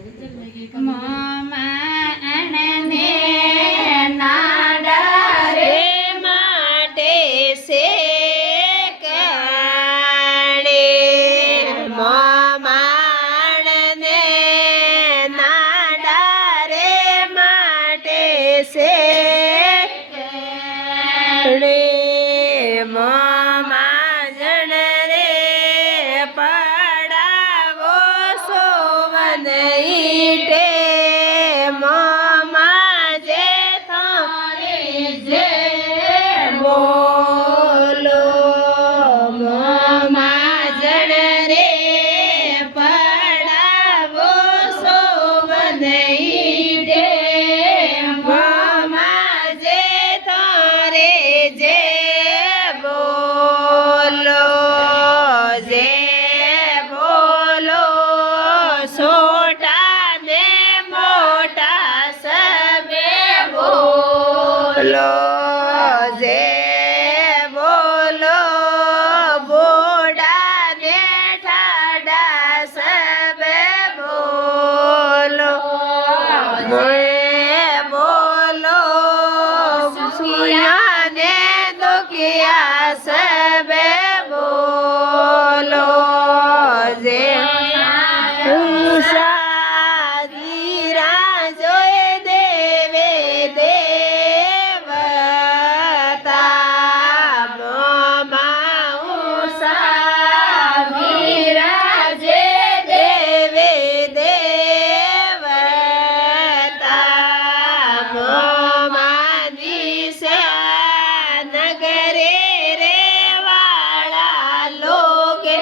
મોમાણને નાડા રે માટે છે કાળે મોમાણને નાડા રે માટે છે કાળે મોમાજણ રે પડાવો સોવન ઈટે મોમાજે થારે જે બોલો મોમાજણ રે પડાવો સોવન ઈટે મોમાજે થારે જે બોલો જે બોલો છોટા ને મોટા સબે બોલો જે બોલો બોડા ને ઠાડા સબે બોલો બોલો સુયા ને દુખિયા સબે બોલો જે સાજીરા જોઈ દેવે દેવતા મોમા સાજીરા જે દેવે દેવતા મોમા દિશા નગરે રે વાળા લોકે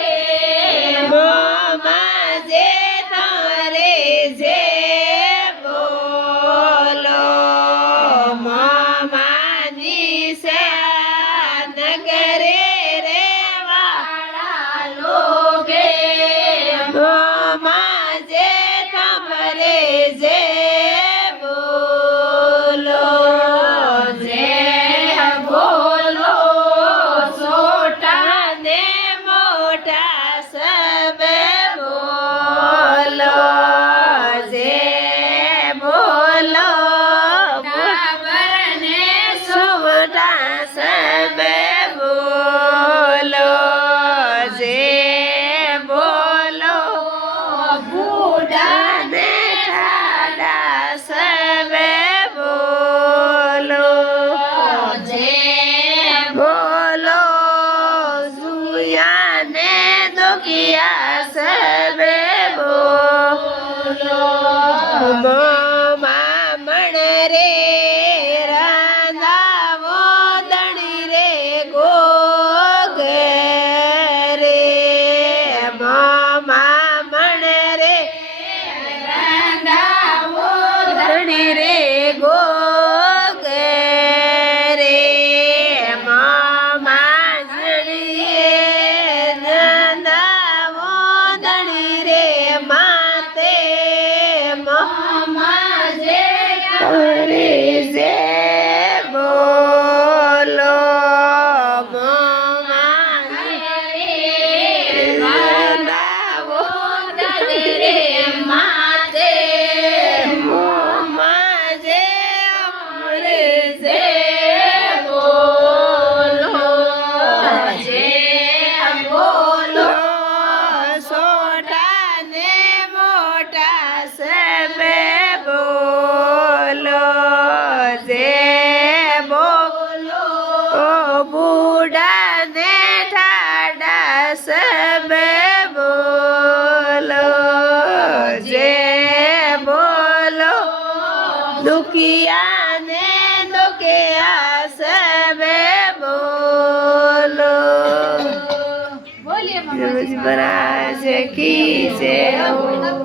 મોમા જે તારે જે બોલો મોમા દિશા નગરે રે વાળા લોકે મોમા જે તમારે જે બોલો જે બોલો છોટા ને મોટા સબે બોલો જે બોલો બરાબર ને છોટા સબે બોલો જે બોલો બુડા ને ઠાડા સબે બોલો જે બોલો સુયા ને દુખિયા સબે બોલો મોમા મણ રે રાંધાવો દણી રે ગોગરે મોમા મણ રે રાંધાવો દણી રે ગોગરે મોમા જણીએ રાંધાવો દણી રે માતે મોમા જે કરે જે બોલો મોમા રાંધાવો દણી રે માતે મોમા જે અમરે જે બોલો જે બોલો છોટા ને મોટા સબે બોલો જે બોલો બુડા ને ઠાડા સબે બોલો જે બોલો દુખિયા ને દુખિયા સબે બોલો બોલીએ મહારાજ કી જય.